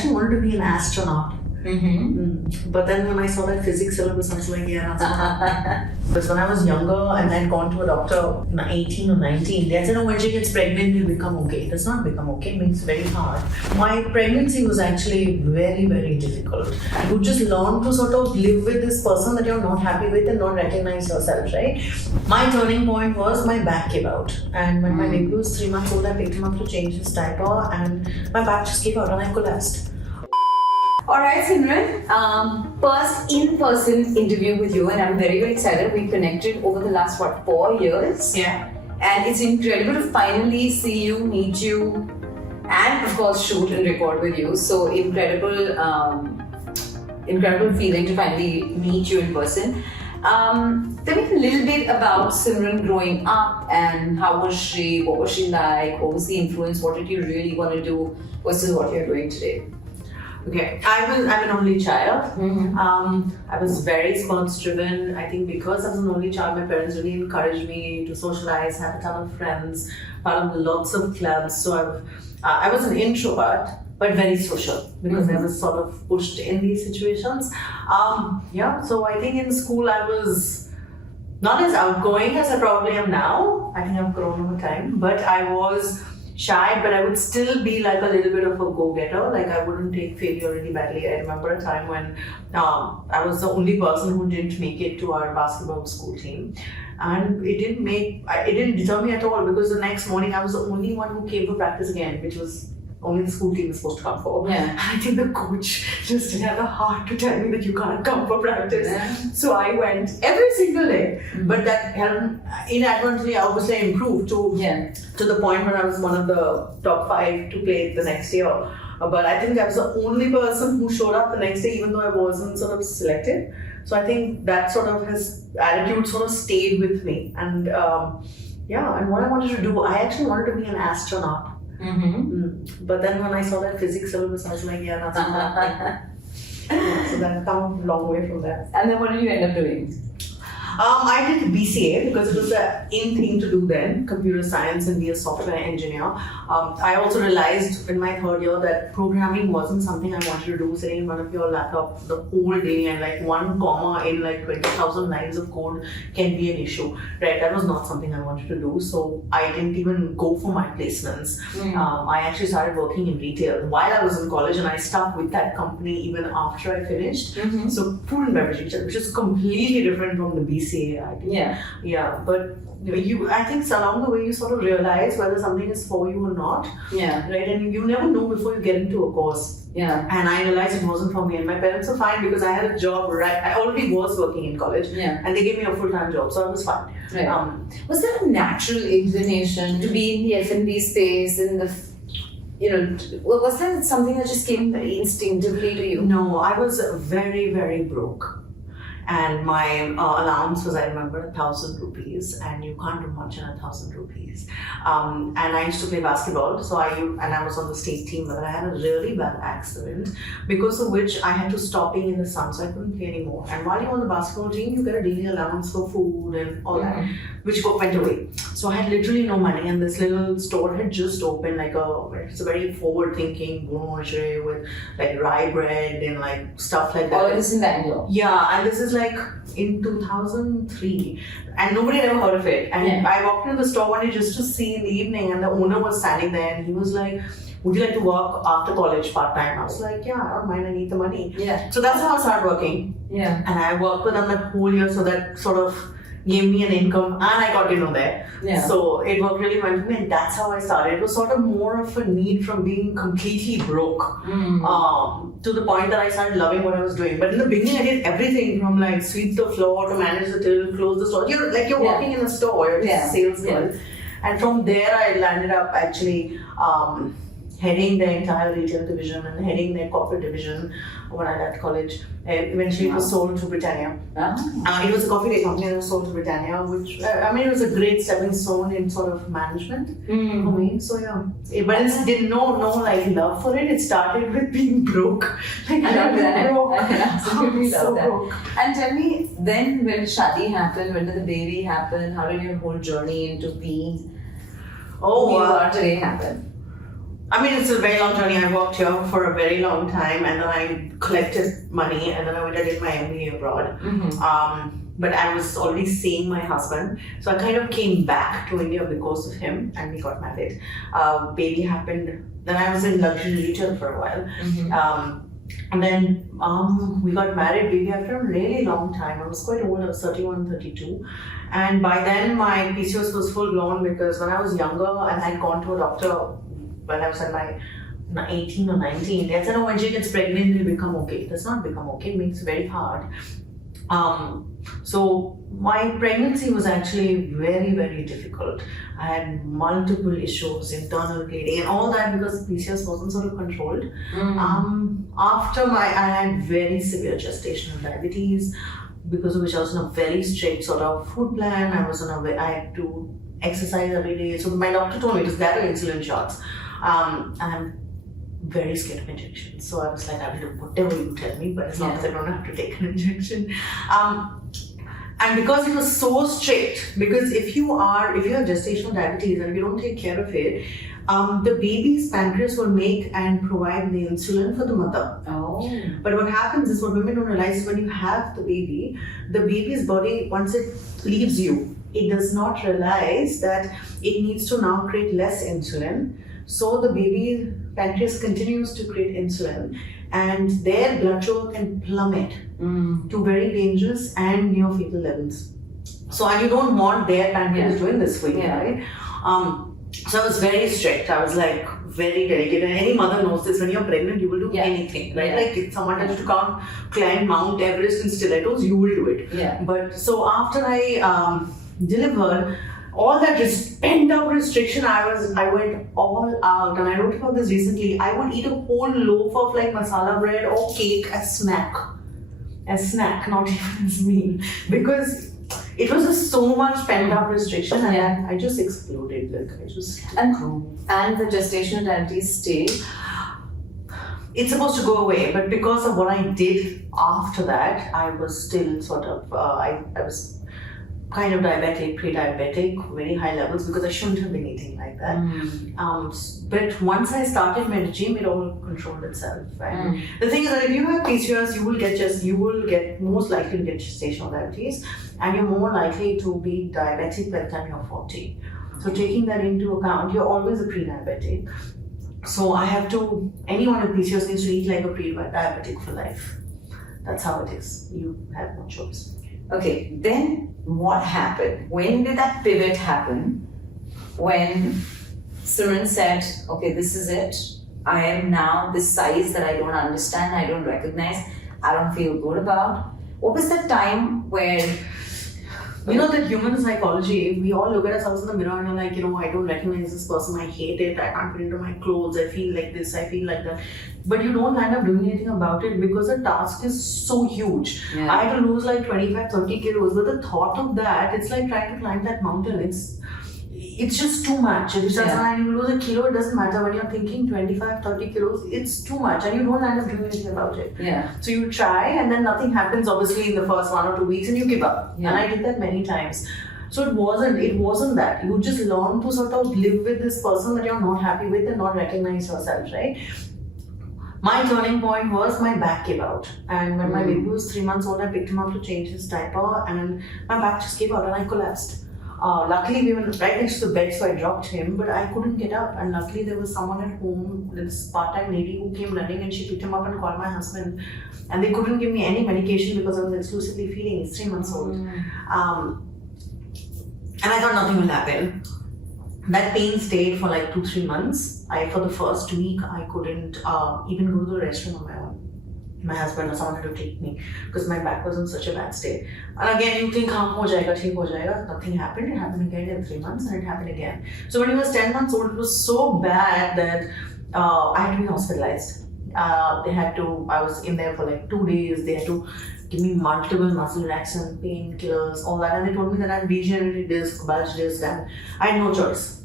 actually wanted to be an astronaut. But then when I saw that physics syllabus, I was like, yeah, that's not. Because when I was younger and I'd gone to a doctor, 18 or 19, they said, oh, when she gets pregnant, you'll become okay. It does not become okay, it means very hard. My pregnancy was actually very, very difficult. You just learn to sort of live with this person that you're not happy with and not recognize yourself, right? My turning point was my back gave out. And when my baby was 3 months old, I picked him up to change his diaper and my back just gave out and I collapsed. Alright, Simran, first in-person interview with you, and I'm very, very excited. We connected over the last, 4 years? Yeah. And it's incredible to finally see you, meet you, and of course shoot and record with you. So incredible feeling to finally meet you in person. Tell me a little bit about Simran growing up and how was she, what was she like, what was the influence, what did you really want to do versus what you're doing today? Okay, I'm an only child. I was very sports driven. I think because I was an only child, my parents really encouraged me to socialize, have a ton of friends, part of lots of clubs. So I was an introvert, but very social because I was sort of pushed in these situations. So I think in school I was not as outgoing as I probably am now. I think I've grown over time, but I was shy, but I would still be like a little bit of a go-getter. Like I wouldn't take failure really badly. I remember a time when I was the only person who didn't make it to our basketball school team. And it didn't deter me at all because the next morning I was the only one who came for practice again, which was only the school team was supposed to come for. Yeah. I think the coach just didn't have the heart to tell me that you can't come for practice. Yeah. So I went every single day. But that helped inadvertently, obviously, I improved to the point where I was one of the top 5 to play the next year. But I think I was the only person who showed up the next day, even though I wasn't sort of selected. So I think that sort of attitude sort of stayed with me. And and what I wanted to do, I actually wanted to be an astronaut. But then when I saw that physics syllabus, I was like, yeah, that's not so then I've come a long way from there. And then what did you end up doing? I did BCA because it was the in thing to do then, computer science and be a software engineer. I also realized in my 3rd year that programming wasn't something I wanted to do, sitting in front of your laptop the whole day and like one comma in like 20,000 lines of code can be an issue, right? That was not something I wanted to do. So I didn't even go for my placements. I actually started working in retail while I was in college and I stuck with that company even after I finished. So food and beverage retail, which is completely different from the BCA. I think. But I think along the way you sort of realize whether something is for you or not. Right, and you never know before you get into a course. And I realized it wasn't for me, and my parents were fine because I had a job. Right, I already was working in college. And they gave me a full-time job, so I was fine. Was there a natural inclination to be in the F&B space was that something that just came very instinctively to you? No, I was very, very broke. And my allowance was, I remember, 1,000 rupees, and you can't do much on 1,000 rupees. And I used to play basketball, so I was on the state team, but I had a really bad accident because of which I had to stop being in the sun, so I couldn't play anymore. And while you're on the basketball team, you get a daily allowance for food and all that, which went away. So I had literally no money, and this little store had just opened, it's a very forward-thinking boulangerie with like rye bread and like stuff like that. All of this in Bangalore? Yeah, and this is like in 2003 and nobody had ever heard of it, and I walked into the store one day just to see in the evening, and the owner was standing there and he was like, would you like to work after college part-time? I was like, yeah, I don't mind, I need the money. So that's how I started working. And I worked with them that whole year, so that sort of gave me an income and I got dinner there. So it worked really well for me, and that's how I started. It was sort of more of a need from being completely broke to the point that I started loving what I was doing. But in the beginning I did everything from like sweep the floor to manage the till, close the store. You're working in a store, you're just a salesman. And from there I landed up actually heading the entire retail division and heading their corporate division when I left college. Eventually it was sold to Britannia. It was a coffee day company and it was sold to Britannia, which, it was a great stepping stone in sort of management for me. So but it didn't no like love for it. It started with being broke. Like I love that. Broke. I absolutely love so that. broke. And tell me, then when did Shadi happen? When did the baby happen? How did your whole journey into being who you are today happen? I mean, it's a very long journey. I worked here for a very long time, and then I collected money, and then I went and did my MBA abroad. But I was already seeing my husband, so I kind of came back to India because of him, and we got married. Baby happened. Then I was in luxury retail for a while. And then we got married, baby, after a really long time. I was quite old, I was 31, 32. And by then my PCOS was full blown, because when I was younger and I'd gone to a doctor when I was in my 18 or 19, they said, oh, when she gets pregnant, it'll become okay. It does not become okay, it makes it very hard. So my pregnancy was actually very, very difficult. I had multiple issues, internal bleeding and all that, because PCOS wasn't sort of controlled. I had very severe gestational diabetes, because of which I was on a very strict sort of food plan. I had to exercise every day. So my doctor told me to get insulin shots. And I'm very scared of injections. So I was like, I will do whatever you tell me, but as long as I don't have to take an injection. And because it was so strict, because if you have gestational diabetes and if you don't take care of it, the baby's pancreas will make and provide the insulin for the mother. But what happens is, what women don't realize is, when you have the baby's body, once it leaves you, it does not realize that it needs to now create less insulin. So the baby pancreas continues to create insulin, and their blood sugar can plummet to very dangerous and near fatal levels. So, and you don't want their pancreas doing this for you, right? So I was very strict. I was like very dedicated. And any mother knows this. When you're pregnant, you will do anything, right? Like if someone tells you to climb Mount Everest in stilettos, you will do it. But so after I delivered, all that pent up restriction, I went all out, and I wrote about this recently. I would eat a whole loaf of like masala bread or cake as snack, not even as meal, because it was just so much pent up restriction, and I just exploded. Like I just grew. And the gestational diabetes stayed. It's supposed to go away, but because of what I did after that, I was still sort of I was kind of diabetic, pre-diabetic, very high levels, because I shouldn't have been eating like that. But once I started my regime, it all controlled itself. And the thing is that if you have PCOS, you will get most likely to get gestational diabetes, and you're more likely to be diabetic by the time you're 40. So taking that into account, you're always a pre-diabetic. So anyone with PCOS needs to eat like a pre-diabetic for life. That's how it is. You have no choice. Okay, then what happened? When did that pivot happen? When Simrun said, okay, this is it. I am now this size that I don't understand, I don't recognize, I don't feel good about. What was that time where... You know that human psychology, we all look at ourselves in the mirror and are like, I don't recognize this person, I hate it, I can't fit into my clothes, I feel like this, I feel like that. But you don't end up doing anything about it, because the task is so huge. I had to lose like 25, 30 kilos, but the thought of that, it's like trying to climb that mountain. It's just too much. If you lose a kilo, it doesn't matter. When you're thinking 25, 30 kilos, it's too much, and you don't end up doing anything about it. So you try, and then nothing happens, obviously, in the first 1 or 2 weeks, and you give up. And I did that many times. So it wasn't that. You just learn to sort of live with this person that you're not happy with and not recognize yourself, right? My turning point was my back gave out. And when my baby was 3 months old, I picked him up to change his diaper, and my back just gave out and I collapsed. Luckily, we were right next to the bed, so I dropped him, but I couldn't get up. And luckily, there was someone at home, this part-time lady who came running, and she picked him up and called my husband. And they couldn't give me any medication because I was exclusively feeding. He's 3 months old. And I thought nothing will happen. That pain stayed for like 2-3 months. For the first week, I couldn't even go to the restroom on my own. My husband or someone had to take me because my back was in such a bad state. And again, you think, ho jayega, theek ho jayega. Nothing happened. It happened again in 3 months, and it happened again. So when he was 10 months old, it was so bad that I had to be hospitalized. I was in there for like 2 days. They had to give me multiple muscle relaxant, painkillers, all that. And they told me that I had degenerative disc, bulge disc, and I had no choice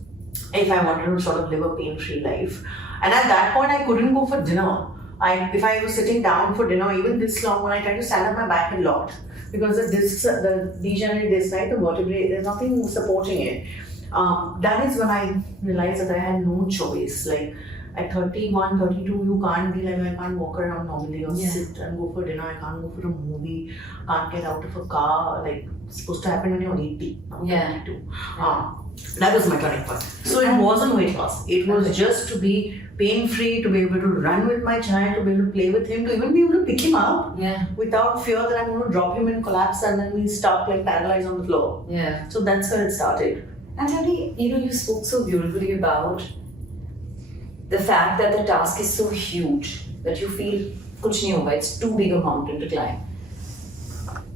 if I wanted to sort of live a pain-free life. And at that point, I couldn't go for dinner. If I was sitting down for dinner, even this long, when I tried to stand up, my back had locked. Because the discs, the degenerative disc, right, the vertebrae, there's nothing supporting it. That is when I realized that I had no choice. Like, at 31, 32, you can't be like, I can't walk around normally or sit and go for dinner. I can't go for a movie. Can't get out of a car. Like, it's supposed to happen when you're 80, not 32. That was my turning point. So it wasn't weight loss. It was just to be pain-free, to be able to run with my child, to be able to play with him, to even be able to pick him up without fear that I'm going to drop him and collapse and then he's stuck like paralyzed on the floor. Yeah. So that's where it started. And tell me, you spoke so beautifully about the fact that the task is so huge that you feel kuch nahi hoga, it's too big a mountain to climb.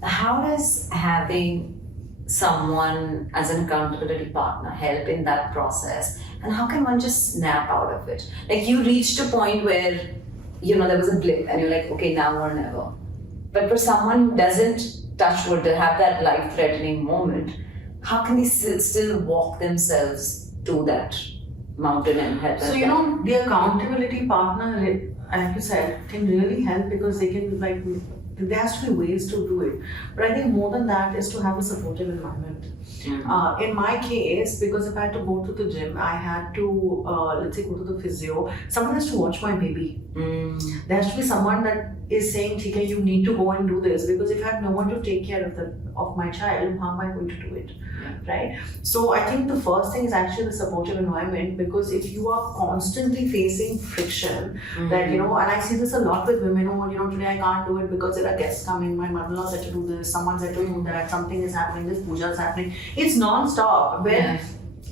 How does having someone as an accountability partner help in that process, and how can one just snap out of it? Like, you reached a point where there was a blip and you're like, okay, now or never. But for someone who doesn't touch wood to have that life-threatening moment, how can they still walk themselves to that mountain and help? So the accountability partner, like you said, can really help because they can there has to be ways to do it. But I think more than that is to have a supportive environment. In my case, because if I had to go to the gym, I had to, let's say, go to the physio. Someone has to watch my baby. There has to be someone that is saying, "Okay, you need to go and do this." Because if I have no one to take care of my child, how am I going to do it? Right? So I think the first thing is actually the supportive environment, because if you are constantly facing friction, that and I see this a lot with women who today I can't do it because there are guests coming, my mother-in-law said to do this, someone said to do that, something is happening, this puja is happening. It's non-stop where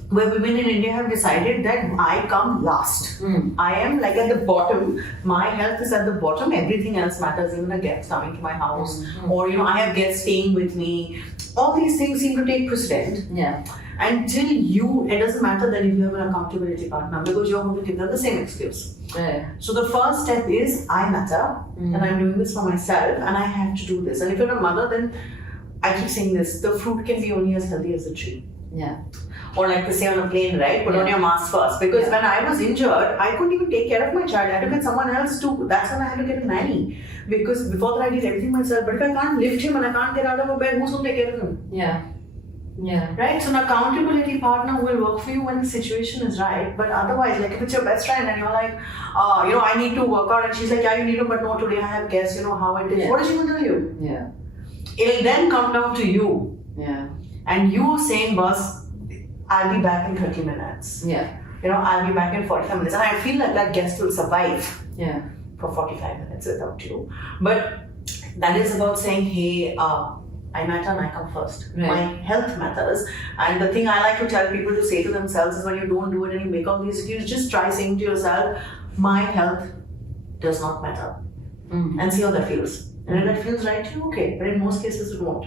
women in India have decided that I come last. I am like at the bottom. My health is at the bottom. Everything else matters. Even a guest coming to my house, or I have guests staying with me. All these things seem to take precedent. Until it doesn't matter then if you have an accountability partner, because you're going to give them the same excuse. So the first step is I matter, and I'm doing this for myself, and I have to do this. And if you're a mother, then I keep saying this: the fruit can be only as healthy as the tree. Or like they say on a plane, right? Put on your mask first. Because when I was injured, I couldn't even take care of my child. I had to get someone else to. That's when I had to get a nanny. Because before that I did everything myself. But if I can't lift him and I can't get out of a bed, who's going to take care of him? Right? So an accountability partner will work for you when the situation is right. But otherwise, like if it's your best friend and you're like, I need to work out, and she's like, yeah, you need to, but no, today I have guests, how it is. What is she going to tell you? It'll then come down to you. And you saying, boss, I'll be back in 30 minutes. I'll be back in 45 minutes. And I feel like that guest will survive for 45 minutes without you. But that is about saying, hey, I matter and I come first. My health matters. And the thing I like to tell people to say to themselves is, when you don't do it and you make all these excuses, just try saying to yourself, my health does not matter. And see how that feels. And if that feels right to you, okay. But in most cases it won't.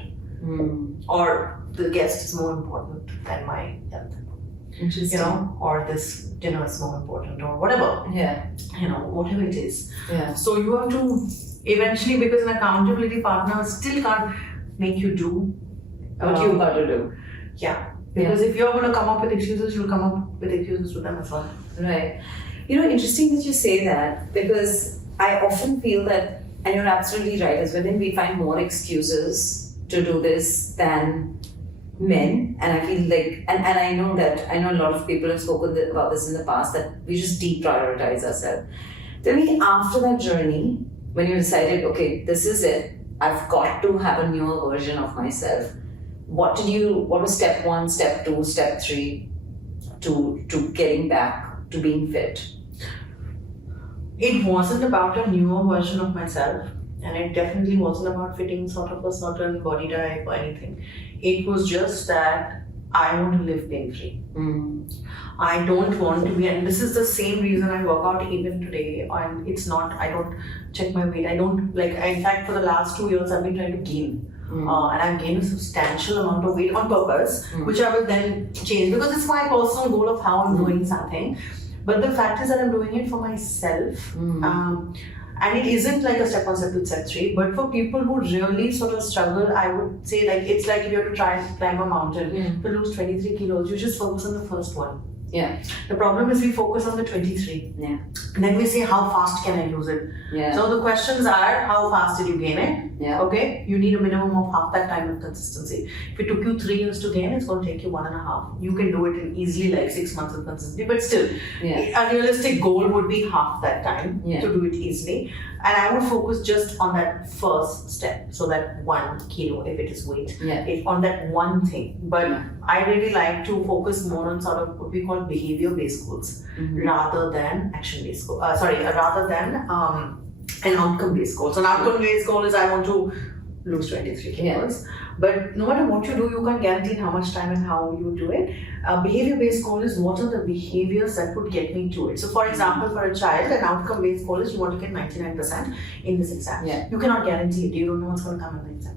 Or the guest is more important than my health. Interesting. Or this dinner is more important, or whatever. Whatever it is. So you have to eventually, because an accountability partner still can't make you do what you got to do. Because if you're going to come up with excuses, you'll come up with excuses to them as well. Right. Interesting that you say that, because I often feel that, and you're absolutely right, as women we find more excuses to do this than men, and I feel like, and I know a lot of people have spoken about this in the past, that we just deprioritize ourselves. Tell me, after that journey, when you decided, okay, this is it, I've got to have a newer version of myself, what was step 1, step 2, step 3 to getting back to being fit? It wasn't about a newer version of myself. And it definitely wasn't about fitting sort of a certain body type or anything. It was just that I want to live pain-free. I don't want to be, and this is the same reason I work out even today. And it's not, I don't check my weight. I don't, in fact, for the last 2 years, I've been trying to gain. And I've gained a substantial amount of weight on purpose, which I will then change, because it's my personal goal of how I'm doing something. But the fact is that I'm doing it for myself. And it isn't like a step 1, step 2, step 3, but for people who really sort of struggle, I would say it's like if you have to try and climb a mountain to lose 23 kilos, you just focus on the first one. Yeah. The problem is we focus on the 23. Yeah. And then we say, how fast can I lose it? Yeah. So the questions are, how fast did you gain it? Yeah. Okay, you need a minimum of half that time of consistency. If it took you 3 years to gain, it's going to take you 1.5. You can do it in easily like 6 months of consistency, but still, a realistic goal would be half that time to do it easily. And I would focus just on that first step, so that 1 kilo, if it is weight, on that one thing. But I really like to focus more on sort of what we call behavior-based goals rather than action-based goals. Rather than an outcome-based goal. So an outcome-based goal is I want to lose 23 kilos. But no matter what you do, you can't guarantee how much time and how you do it. Behavior-based goal is what are the behaviors that would get me to it. So for example, for a child, an outcome-based goal is you want to get 99% in this exam. You cannot guarantee it. You don't know what's going to come in the exam.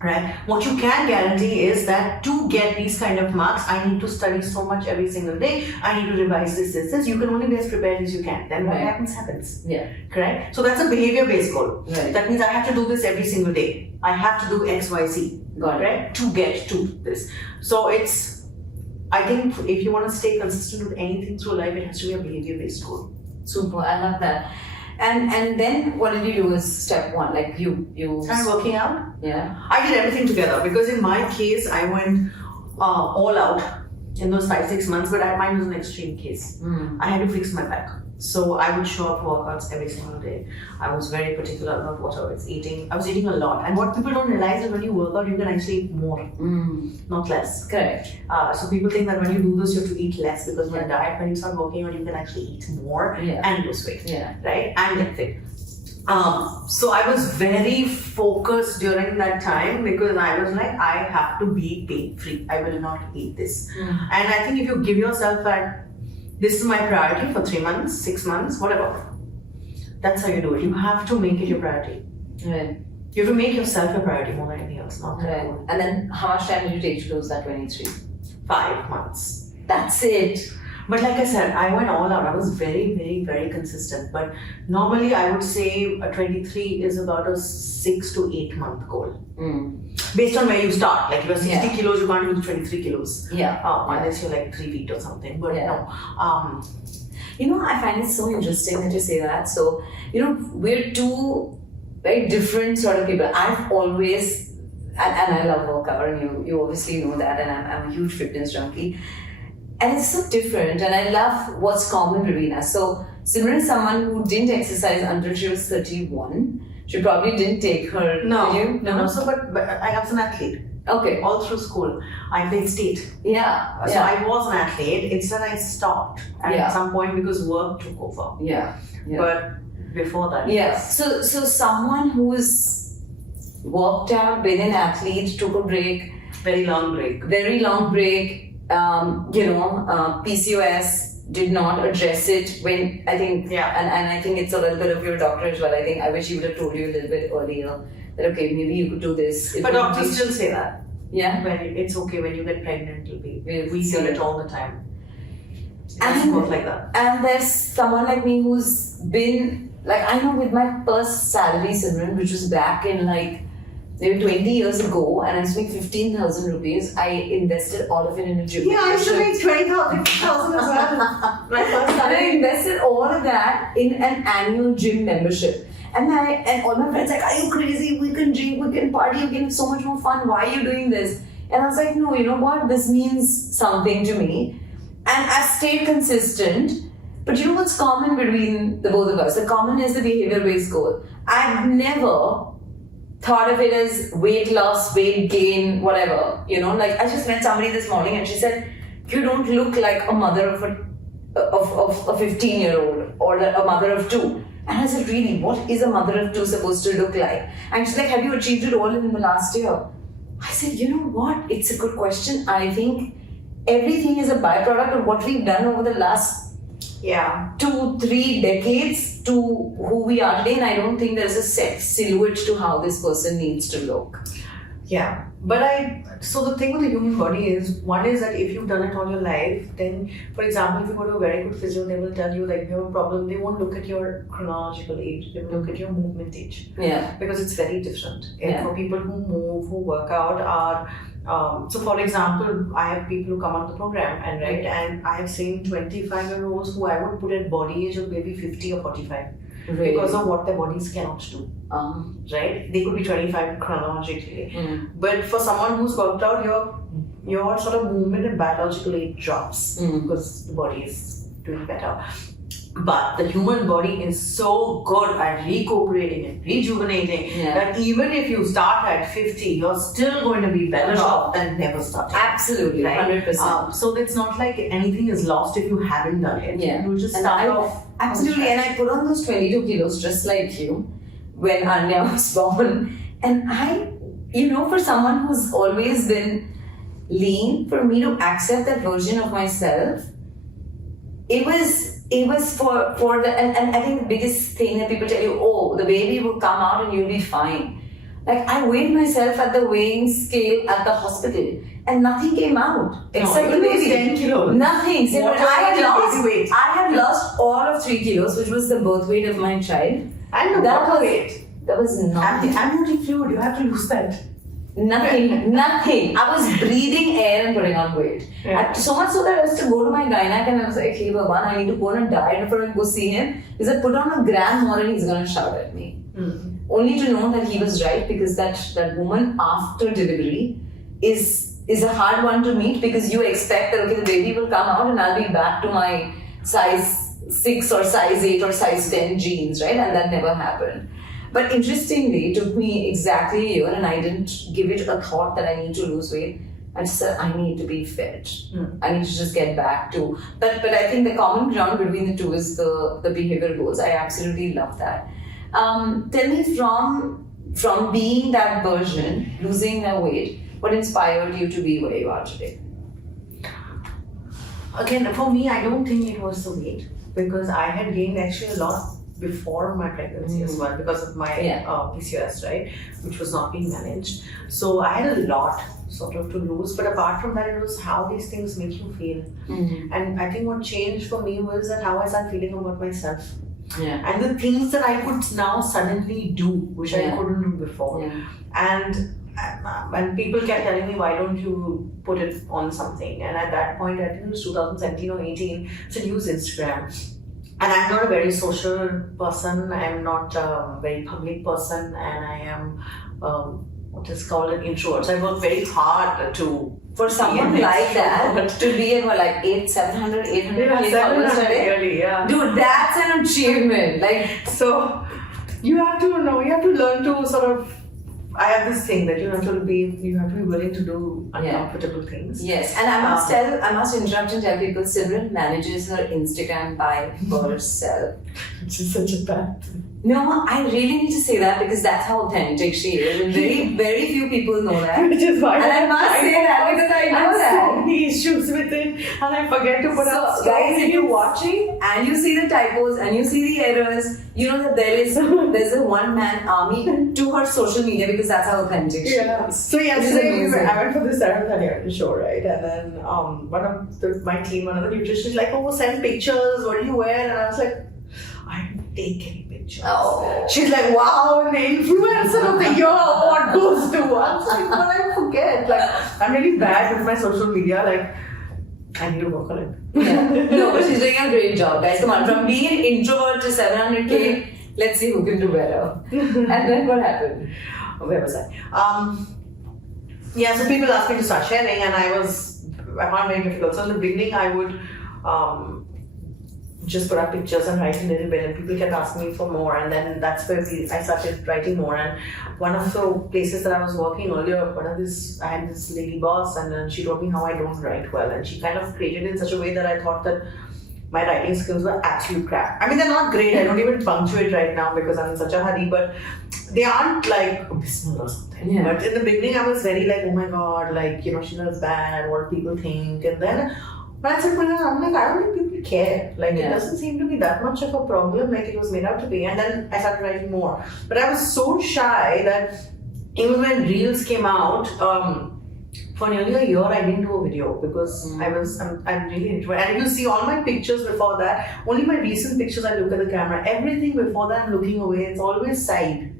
Right? What you can guarantee is that to get these kind of marks, I need to study so much every single day. I need to revise this. You can only be as prepared as you can. Then what happens? Correct? So that's a behavior-based goal. That means I have to do this every single day. I have to do X, Y, Z. Right? To get to this. So I think if you want to stay consistent with anything through life, it has to be a behavior-based goal. Super, I love that. And then what did you do as step 1? Like you started working out? Yeah. I did everything together because in my case, I went all out in those 5-6 months, but mine was an extreme case. I had to fix my back. So I would show up for workouts every single day. I was very particular about what I was eating. I was eating a lot. And what people don't realize is when you work out, you can actually eat more, not less. Correct. So people think that when you do this, you have to eat less because when you start working out, you can actually eat more and lose weight, right? And get fit. So I was very focused during that time because I was like, I have to be pain-free. I will not eat this. And I think if you give yourself that, this is my priority for 3 months, 6 months, whatever. That's how you do it. You have to make it your priority. Right. You have to make yourself a priority more than anything else, not that one. And then how much time did you take to lose that 23? 5 months. That's it. But like I said, I went all out. I was very, very, very consistent. But normally I would say a 23 is about a 6 to 8 month goal. Based on where you start. Like if you're 60 kilos, you can't do 23 kilos. Unless you're like 3 feet or something. But no. I find it so interesting that you say that. So, we're two very different sort of people. I've always, and I love workout, and you obviously know that, and I'm a huge fitness junkie. And it's so different, and I love what's common between us. So, Simran is someone who didn't exercise until she was 31. She probably didn't take her. No. So, but I was an athlete. Okay. All through school, I played state. So I was an athlete. It's that I stopped at some point because work took over. But before that, So someone who's worked out, been an athlete, took a break. Very long break. PCOS did not address it when I think, and I think it's a little bit of your doctor as well. I wish he would have told you a little bit earlier that okay, maybe you could do this. But doctors still say that. Yeah. When it's okay when you get pregnant, we hear it all the time. It and doesn't work like that. And there's someone like me who's been I know with my first salary, Simran, which was back in maybe 20 years ago, and I was making 15,000 rupees. I invested all of it in a gym. I used to make 20,000 as well. My first salary. And I invested all of that in an annual gym membership. And all my friends are like, are you crazy? We can drink, we can party, we can have so much more fun. Why are you doing this? And I was like, no, you know what? This means something to me. And I stayed consistent. But you know what's common between the both of us? The common is the behavior-based goal. I've never thought of it as weight loss, weight gain, whatever. I just met somebody this morning and she said, you don't look like a mother of a 15-year-old or a mother of 2. And I said, really, what is a mother of 2 supposed to look like? And she's like, have you achieved it all in the last year? I said, you know what? It's a good question. I think everything is a byproduct of what we've done over the last 2-3 decades to who we are today. And I don't think there's a set silhouette to how this person needs to look. Yeah, so the thing with the human body is, one is that if you've done it all your life, then, for example, if you go to a very good physio, they will tell you, like, if you have a problem, they won't look at your chronological age, they will look at your movement age. Yeah. Because it's very different. And Yeah. for people who move, who work out, so for example, I have people who come on the program, and I have seen 25-year-olds who I would put at body age of maybe 50 or 45. Really? Because of what their bodies cannot do. Right? They could be 25 chronologically. But for someone who's worked out, your sort of movement and biological age drops because the body is doing better. But the human body is so good at recuperating and rejuvenating that even if you start at 50, you're still going to be better off than never starting. Absolutely, right? 100%. So it's not like anything is lost if you haven't done it. Yeah. You'll just start off. Absolutely, and I put on those 22 kilos just like you when Anya was born. And for someone who's always been lean, for me to accept that version of myself, it was for the, and I think the biggest thing that people tell you, oh, the baby will come out and you'll be fine. Like, I weighed myself at the weighing scale at the hospital and nothing came out except the baby. 10 kilos. Nothing. So I had lost all of 3 kilos, which was the birth weight of my child. And the water weight. That was nothing. Amniotic fluid, you have to lose that. Nothing. I was breathing air and putting on weight. So much so that I used to go to my gynaec and I was like, hey, Bhavan, I need to go on a diet before I go see him. Because I put on a gram more and he's going to shout at me. Only to know that he was right, because that woman after delivery is a hard one to meet, because you expect that, okay, the baby will come out and I'll be back to my size 6 or size 8 or size 10 jeans, right? And that never happened. But interestingly, it took me exactly a year and I didn't give it a thought that I need to lose weight. I just said, I need to be fit. I need to just get back to. But I think the common ground between the two is the behavior goals. I absolutely love that. Tell me, from being that version, losing the weight, what inspired you to be where you are today? Again, for me, I don't think it was the weight, because I had gained actually a lot before my pregnancy as well, because of my PCOS, right, which was not being managed. So I had a lot sort of to lose, but apart from that, it was how these things make you feel. And I think what changed for me was that how I started feeling about myself. And the things that I could now suddenly do, which I couldn't do before. And people kept telling me, why don't you put it on something? And at that point, I think it was 2017 or 18, I said, use Instagram. And I'm not a very social person, I'm not a very public person, and I am what is called an introvert. So I work very hard to... For someone like that, to be at like 700 followers today, dude, that's an achievement. Like, so you have to learn to sort of. I have this thing that you have to be willing to do uncomfortable things. Yes, and I must interrupt and tell people, Simrun manages her Instagram by herself. Which is such a bad thing. No, I really need to say that, because that's how authentic she is, and very, very few people know that. Which is why I must say that, because I know that. I have so many issues with it, and I forget to put up stories. Guys, if you're watching and you see the typos and you see the errors, you know that there's a one-man army to her social media, because that's how authentic she is. So yesterday I went for this Sarah show, right? And then one of my team, one of the nutritionists, like, oh, send pictures. What do you wear? And I was like, I don't take any pictures. Oh. She's like, wow, and the influencer of the year award goes to us. Like, but I forget. Like, I'm really bad with my social media. Like, I need to work on it. No, but she's doing a great job, guys. Come on, from being an introvert to 700k, let's see who can do better. And then what happened? Where was I? So people asked me to start sharing, and I found it very difficult. So in the beginning, I would just put up pictures and write a little bit, and people kept asking me for more, and then that's where I started writing more. And one of the places that I was working earlier, I had this lady boss, and then she told me how I don't write well, and she kind of created it in such a way that I thought that my writing skills were absolute crap. I mean, they're not great. I don't even punctuate right now because I'm in such a hurry, but they aren't like abysmal or something. But in the beginning, I was very like, oh my god, like, she does bad, what people think. And then when I said, I'm like, I don't think people care. Like, it doesn't seem to be that much of a problem like it was made out to be. And then I started writing more. But I was so shy that even when Reels came out, for nearly a year I didn't do a video because I'm really into it. And if you see all my pictures before that, only my recent pictures I look at the camera. Everything before that I'm looking away. It's always side.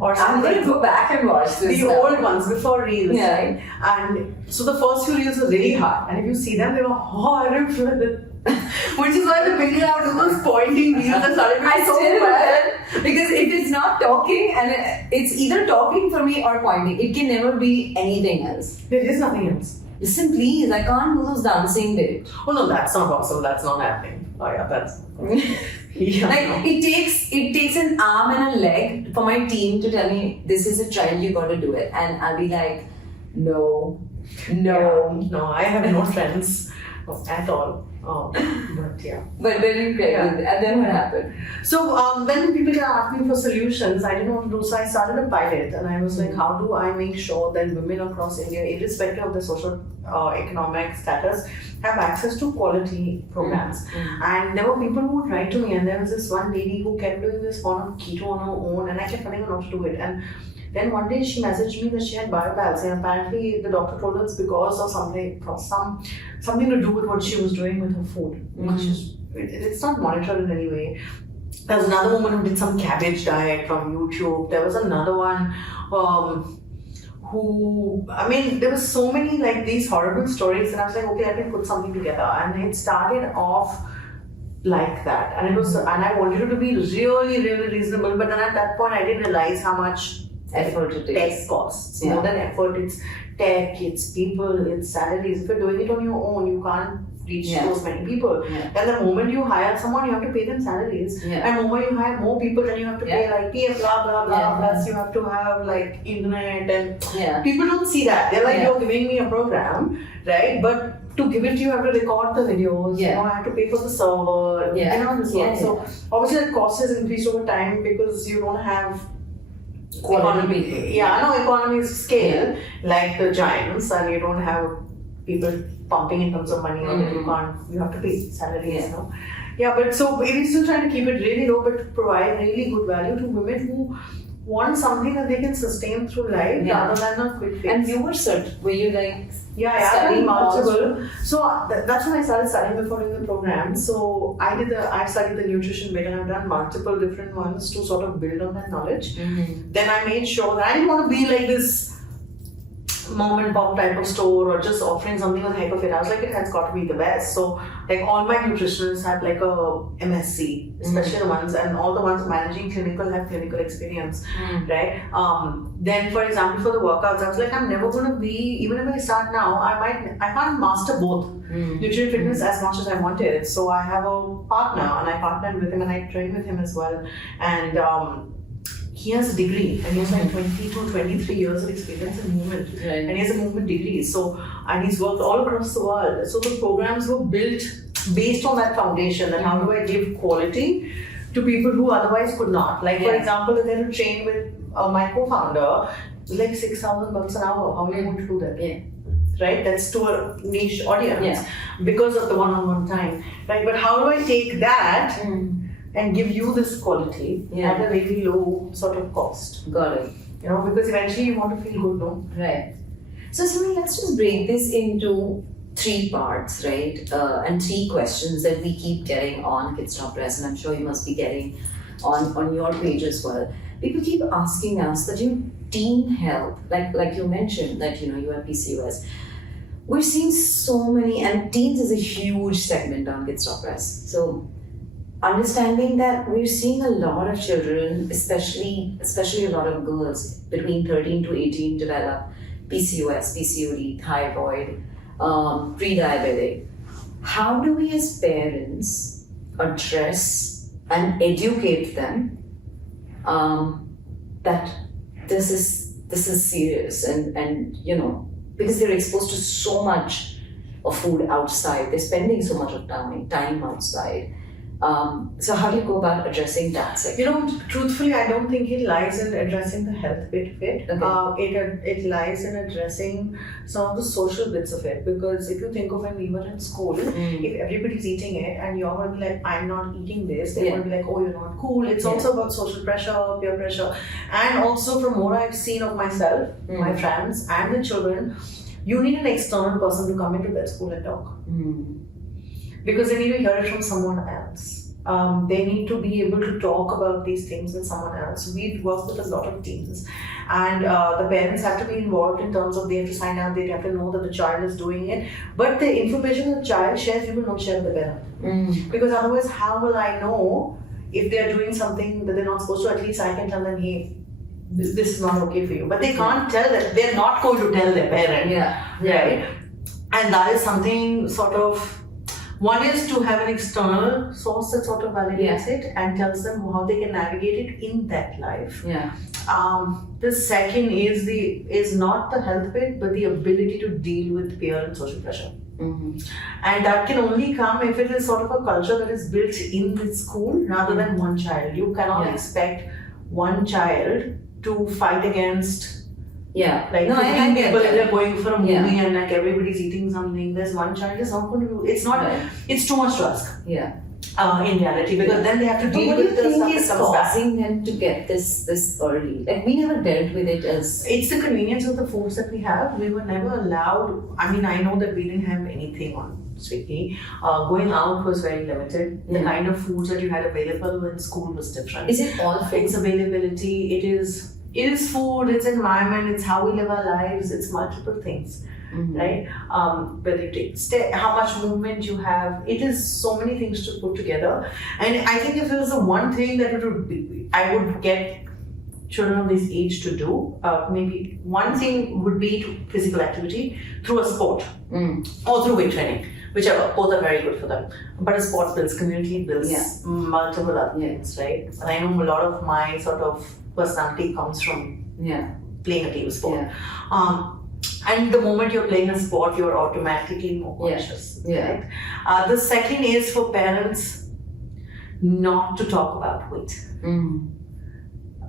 Or I'm going to go back and watch this. The old ones before Reels, Yeah. right? And so the first few Reels were really hard. And if you see them, they were horrible. Which is why the beginning I would do those pointing Reels and started I so still bad. because if it's not talking and it's either talking for me or pointing, it can never be anything else. There is nothing else. Listen, please, I can't do those dancing bits. Oh no, that's not possible. That's not happening. Oh yeah, that's... Yeah, Like no. it takes an arm and a leg for my team to tell me this is a child, you got to do it, and I'll be like, no. Yeah, no, I have no friends at all. But yeah. But very pregnant, and then what happened? So when people can ask me for solutions, I didn't want to do so. I started a pilot, and I was like, how do I make sure that women across India, irrespective of the social economic status, have access to quality programs? And there were people who would write to me, and there was this one lady who kept doing this form of keto on her own, and I kept telling her not to do it. And then one day she messaged me that she had biopsy, and apparently the doctor told her it's because of something to do with what she was doing with her food. It's not monitored in any way. There was another woman who did some cabbage diet from YouTube. There was another one there was so many like these horrible stories, and I was like, okay, let me put something together. And it started off like that, and I wanted it to be really, really reasonable. But then at that point, I didn't realize how much Effort it tech is. costs. Yeah. More than effort, it's tech, it's people, it's salaries. If you're doing it on your own, you can't reach those many people. Yeah. Then the moment you hire someone, you have to pay them salaries. Yeah. And the moment you hire more people, then you have to pay like PF, blah, blah, blah. Yeah. Plus you have to have like internet, and Yeah. people don't see that. They're like, you're giving me a program, right? But to give it to you, have to record the videos. Yeah. You know, I have to pay for the server. Yeah. You know, this one. So obviously the cost has increased over time because you don't have Quality people. economies of scale like the giants, and you don't have people pumping in terms of money, or you have to pay salaries, no? Yeah, but so we're still trying to keep it really low, but provide really good value to women who want something that they can sustain through life rather than a quick fix. And you were you like I've studying done multiple. So that's when I started studying before doing the program. So I studied the nutrition bit, and I've done multiple different ones to sort of build on that knowledge. Then I made sure that I didn't want to be like this mom and pop type of store or just offering something with Hyperfit. I was like, it has got to be the best. So like all my nutritionists have like a MSc, especially the ones, and all the ones managing clinical have clinical experience, right? Then for example, for the workouts, I was like, I'm never going to be, even if I start now, I can't master both nutrition fitness as much as I wanted. So I have a partner, and I partnered with him, and I train with him as well. And he has a degree, and he has like 22, 23 years of experience in movement, and he has a movement degree. So, and he's worked all across the world. So the programs were built based on that foundation, that how do I give quality to people who otherwise could not. Like for example, if they're to train with my co-founder, it's like $6,000 an hour. How are you going to do that? Right? That's to a niche audience because of the one-on-one time. Right? But how do I take that and give you this quality at a very low sort of cost? Got it. You know, because eventually you want to feel good, no? Right. So Simrun, let's just break this into 3 parts, right? And 3 questions that we keep getting on Kidsstoppress, and I'm sure you must be getting on your page as well. People keep asking us that teen health, like you mentioned that you have PCOS. We're seeing so many, and teens is a huge segment on Kidsstoppress. So understanding that we're seeing a lot of children, especially a lot of girls between 13 to 18 develop PCOS, PCOD, thyroid, pre-diabetic. How do we as parents address and educate them that this is serious, and because they're exposed to so much of food outside, they're spending so much of time outside. So how do you go about addressing that section? Truthfully, I don't think it lies in addressing the health bit of it. Okay. It lies in addressing some of the social bits of it. Because if you think of when we were in school, if everybody's eating it and you're going to be like, I'm not eating this, they're going to be like, oh, you're not cool. It's also about social pressure, peer pressure. And also from what I've seen of myself, my friends and the children, you need an external person to come into that school and talk. Because they need to hear it from someone else. They need to be able to talk about these things with someone else. We've worked with a lot of teens, and the parents have to be involved in terms of they have to sign out, they have to know that the child is doing it. But the information that the child shares, you will not share with the parent. Because otherwise, how will I know if they are doing something that they're not supposed to? At least I can tell them, hey, this is not okay for you. But they can't tell that, they're not going to tell their parent. Right? And that is something sort of. One is to have an external source that sort of validates it and tells them how they can navigate it in that life. The second is not the health bit, but the ability to deal with peer and social pressure. And that can only come if it is sort of a culture that is built in the school rather than one child. You cannot expect one child to fight against. Like 15 people and they're going for a movie and like everybody's eating something. There's one child is not going to do. It's not. It's too much to ask. In reality, because then they have to deal with the stuff that comes back. What do you think is causing them to get this early? Like we never dealt with it as. It's the convenience of the foods that we have. We were never allowed. I mean, I know that we didn't have anything on Swiggy. Going out was very limited. The kind of foods that you had available in school was different. Is it all food? It's availability. It is food, it's environment, it's how we live our lives, it's multiple things, right? Whether you take how much movement you have, it is so many things to put together. And I think if there was the one thing that I would get children of this age to do, maybe one thing would be physical activity through a sport or through weight training. Whichever, both are very good for them. But a sport builds community, builds multiple other things, right? And I know a lot of my sort of personality comes from playing a team sport. And the moment you're playing a sport, you're automatically more conscious. Right? The second is for parents not to talk about weight.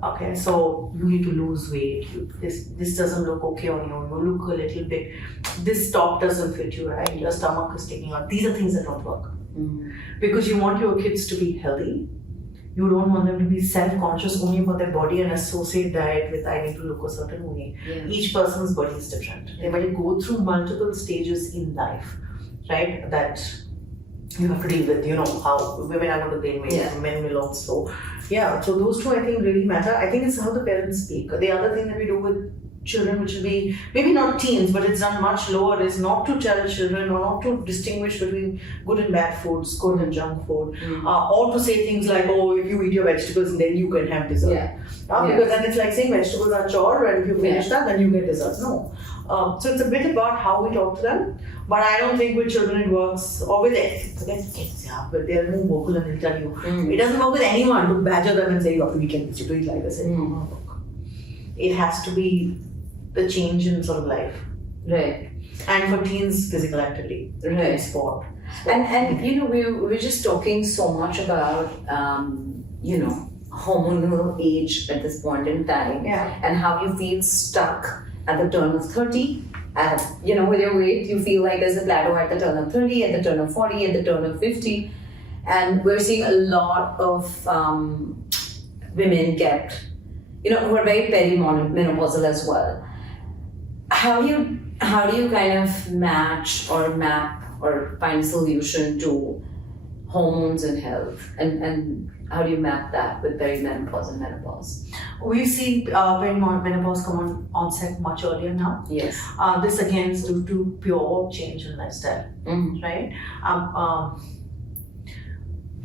Okay, so you need to lose weight. This doesn't look okay on you. You look a little bit. This top doesn't fit you, right? Your stomach is sticking out. These are things that don't work. Because you want your kids to be healthy. You don't want them to be self-conscious only about their body and associate diet with I need to look a certain way. Each person's body is different. They might go through multiple stages in life, right? That you have to deal with, how women are going to gain weight, men will also. So those two I think really matter. I think it's how the parents speak. The other thing that we do with children, which will be maybe not teens, but it's done much lower, is not to tell children or not to distinguish between good and bad foods, good and junk food, or to say things like, oh, if you eat your vegetables, then you can have dessert. Because then it's like saying vegetables are chore, and if you finish that, then you get desserts. No. So it's a bit about how we talk to them, but I don't think with children it works, or with kids, but they're more vocal and they'll tell you. It doesn't work with anyone to badger them and say, you have to eat like this, you have to eat like this. It has to be the change in sort of life. Right. And for teens, physical activity. Right. Sport. And we're just talking so much about, hormonal age at this point in time. And how you feel stuck at the turn of 30. With your weight, you feel like there's a plateau at the turn of 30, at the turn of 40, at the turn of 50. And we're seeing a lot of women get, who are very perimenopausal as well. How do you kind of match or map or find a solution to hormones and health, and how do you map that with perimenopause and menopause? We've seen perimenopause come on set much earlier now. Yes. This again is due to pure change in lifestyle, right?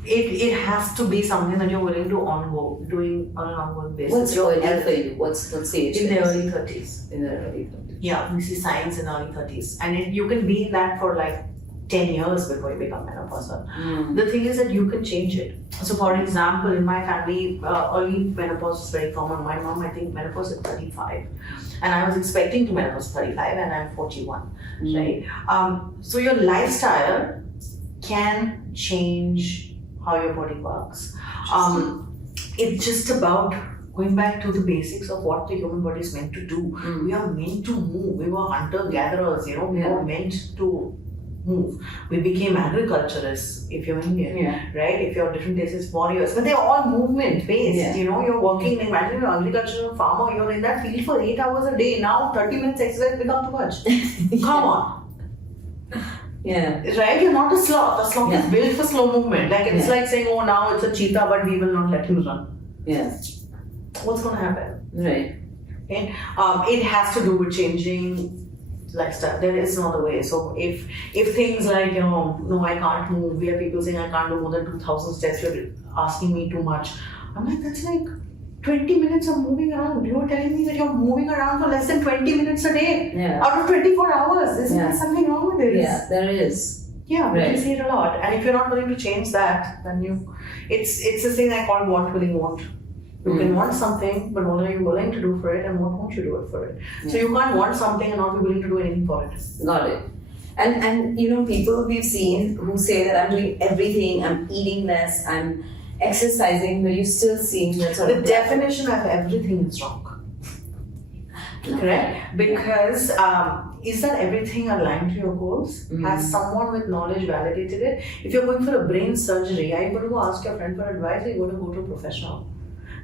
It has to be something that you're willing to doing on an ongoing basis. What's early for you? What's the age? In the early 30s. In the early 30s. Yeah, we see signs in early 30s. And you can be in that for like 10 years before you become menopausal. The thing is that you can change it. So for example, in my family, early menopause is very common. My mom, I think menopause at 35. And I was expecting to menopause at 35 and I'm 41, right? So your lifestyle can change how your body works. It's just about going back to the basics of what the human body is meant to do. We are meant to move. We were hunter-gatherers, we were meant to move. We became agriculturists, if you're Indian, right? If you're different places, warriors. But they're all movement-based, you're working, imagine you're an agricultural farmer, you're in that field for 8 hours a day. Now 30 minutes exercise becomes too much. Come on. Yeah. Right? You're not a sloth. A sloth is built for slow movement. Like it's like saying, oh, now it's a cheetah, but we will not let him run. Yeah. What's going to happen? Right. Okay? It has to do with changing lifestyle. There is no other way. So if things like, no, I can't move. We have people saying I can't do more than 2,000 steps. You're asking me too much. I'm like, that's like 20 minutes of moving around. You're telling me that you're moving around for less than 20 minutes a day out of 24 hours. Isn't there something wrong with this? Yeah, there is. Yeah, we see it a lot. And if you're not willing to change that, then it's this thing I call want, willing, want. You can want something, but what are you willing to do for it, and what won't you do it for it? So you can't want something and not be willing to do anything for it. Got it. And people we've seen who say that I'm doing everything, I'm eating less, I'm exercising, but you still seeing that sort of... The definition of everything is wrong. Correct? Because is that everything aligned to your goals? Has someone with knowledge validated it? If you're going for a brain surgery, are you going to go ask your friend for advice, or are you going to go to a professional?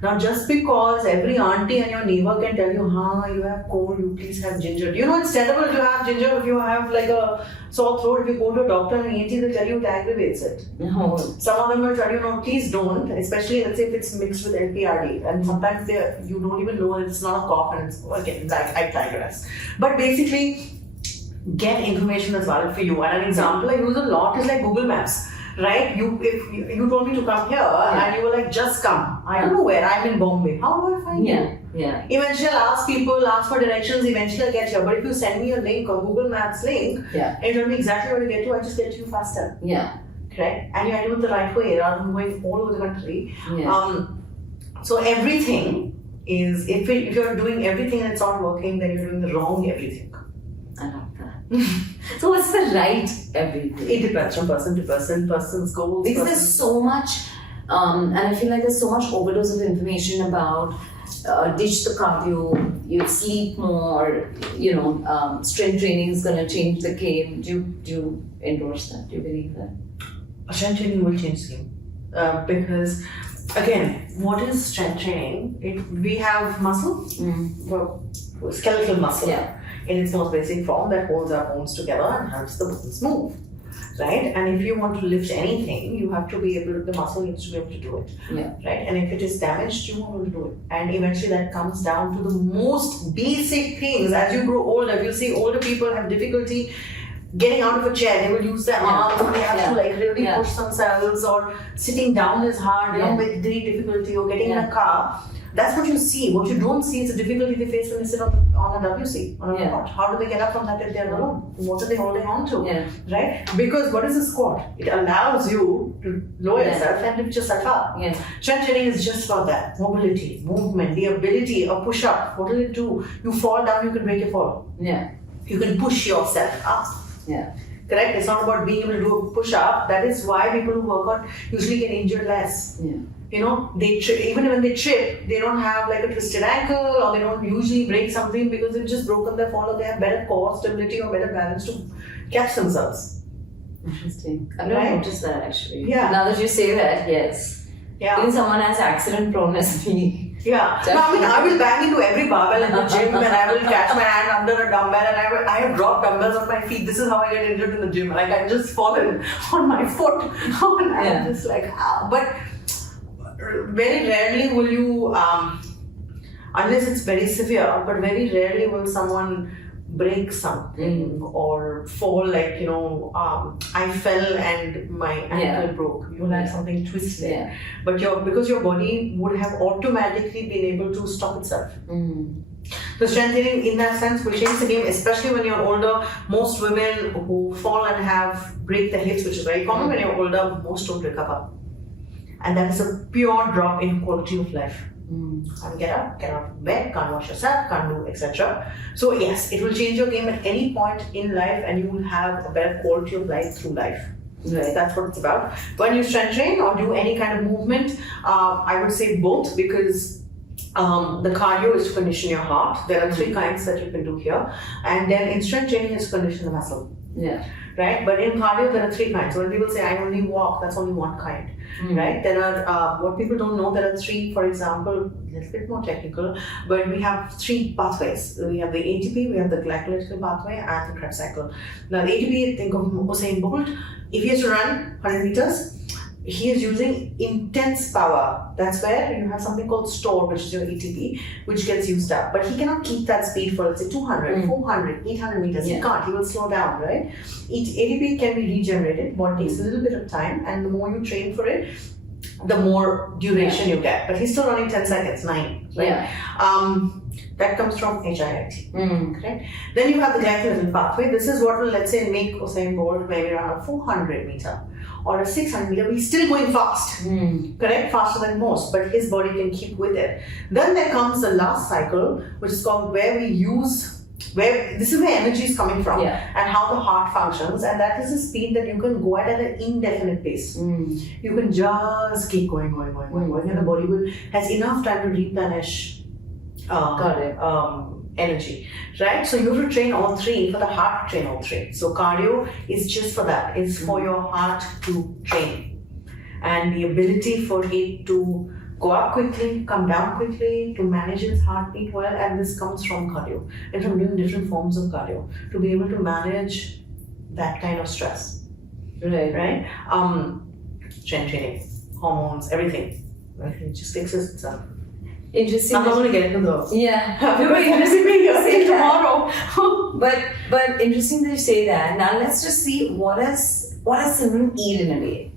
Now, just because every auntie and your neighbor can tell you, you have cold, you please have ginger. It's terrible to have ginger if you have like a sore throat. If you go to a doctor and ENT, they'll tell you it aggravates it. No. Some of them will tell you, no, please don't, especially let's say if it's mixed with LPRD. And sometimes you don't even know it's not a cough and it's, again, I digress. But basically, get information that's valid for you. And an example I use a lot is like Google Maps. Right? If you told me to come here and you were like, just come. I don't know where. I'm in Bombay. How do I find you? Yeah. Eventually I'll ask people, ask for directions, eventually I'll get here. But if you send me a link, a Google Maps link, and you tell me exactly where to get to, I just get to you faster. Yeah. Correct? And you do it the right way rather than going all over the country. Yeah. So everything is, if you're doing everything and it's not working, then you're doing the wrong everything. I love that. So what's the right everything? It depends from person to person, person's goals. Because there's so much, and I feel like there's so much overdose of information about ditch the cardio, you sleep more, strength training is going to change the game. Do you endorse that? Do you believe that? Strength training will change the game. Because, again, what is strength training? We have muscle, skeletal muscle. Yeah. In its most basic form that holds our bones together and helps the bones move, right? And if you want to lift anything, you have to be able to, the muscle needs to be able to do it, right? And if it is damaged, you won't be able to do it. And eventually that comes down to the most basic things. As you grow older, you see older people have difficulty getting out of a chair. They will use their arms, they have to like really push themselves, or sitting down is hard, with great difficulty, or getting in a car. That's what you see. What you don't see is the difficulty they face when they sit on a WC, on a cot. How do they get up from that if they're alone? What are they holding on to? Right? Because what is a squat? It allows you to lower yourself and lift yourself up. Strength training is just about that. Mobility, movement, the ability, a push-up. What will it do? You fall down, you can break your fall. You can push yourself up. Correct? It's not about being able to do a push-up. That is why people who work out usually get injured less. They even when they trip, they don't have like a twisted ankle, or they don't usually break something because they've just broken their fall, or they have better core stability or better balance to catch themselves. Interesting. I've never noticed that actually. Yeah. Now that you say that, yes. Yeah. Even someone as accident prone as me. Yeah. No, I will bang into every barbell in the gym, and I will catch my hand under a dumbbell, and I have dropped dumbbells on my feet. This is how I get injured in the gym. Like I've just fallen on my foot. And I'm just like, But very rarely will you, unless it's very severe, but very rarely will someone break something or fall like, I fell and my ankle broke. You will have something twisted. But because your body would have automatically been able to stop itself. The strength training in that sense will change the game, especially when you're older. Most women who fall and break their hips, which is very common when you're older, most don't recover. And that is a pure drop in quality of life. Can't get up, get out of bed, can't wash yourself, can't do, etc. So yes, it will change your game at any point in life, and you will have a better quality of life through life. Right. That's what it's about. When you strength train or do any kind of movement, I would say both, because the cardio is to condition your heart. There are 3 kinds that you can do here, and then in strength training is to condition the muscle. Yeah. Right, but in cardio there are 3 kinds. So when people say I only walk, that's only one kind. Right? There are what people don't know. There are 3, for example, a little bit more technical, but we have 3 pathways. We have the ATP, we have the glycolytical pathway, and the Krebs cycle. Now the ATP, think of Usain Bolt. If he has to run 100 meters, he is using intense power. That's where you have something called store, which is your ATP, which gets used up. But he cannot keep that speed for, let's say, 200, 400, 800 meters. He can't. He will slow down, right? ATP can be regenerated, but it takes a little bit of time. And the more you train for it, the more duration you get. But he's still running 10 seconds, 9. Right? Yeah. That comes from HIIT. Correct? Then you have the glycolytic pathway. This is what will, let's say, make Usain Bolt maybe around a 400 meter or a 600 meter. He's still going fast. Correct? Faster than most, but his body can keep with it. Then there comes the last cycle, which is called where this is where energy is coming from and how the heart functions, and that is a speed that you can go at an indefinite pace. You can just keep going, and the body has enough time to replenish energy, right? So you have to train all 3 for the heart to train all 3. So cardio is just for that. It's for your heart to train, and the ability for it to go up quickly, come down quickly, to manage its heartbeat well, and this comes from cardio and from doing different forms of cardio to be able to manage that kind of stress. Right? Strength training, hormones, everything. Right? It just fixes itself. Interesting. I'm not going to get into those. Yeah. Very interesting to say tomorrow. but interesting that you say that. Now let's just see what does Simrun eat in a day.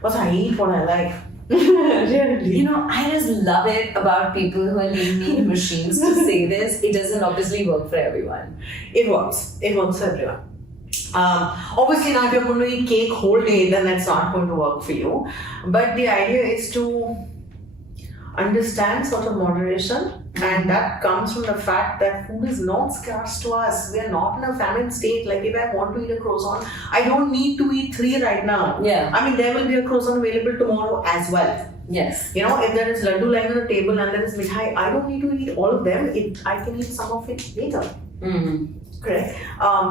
What I eat, what I like. Really? You know, I just love it about people who are lean meat machines to say this. It doesn't obviously work for everyone. It works. It works for everyone. Obviously, now if you're going to eat cake whole day, then that's not going to work for you. But the idea is to understand sort of moderation, and that comes from the fact that food is not scarce to us. We are not in a famine state. Like if I want to eat a croissant, I don't need to eat 3 right now. I mean, there will be a croissant available tomorrow as well. Yes. You know, if there is laddu lying on the table and there is mithai, I don't need to eat all of them. I can eat some of it later. Correct.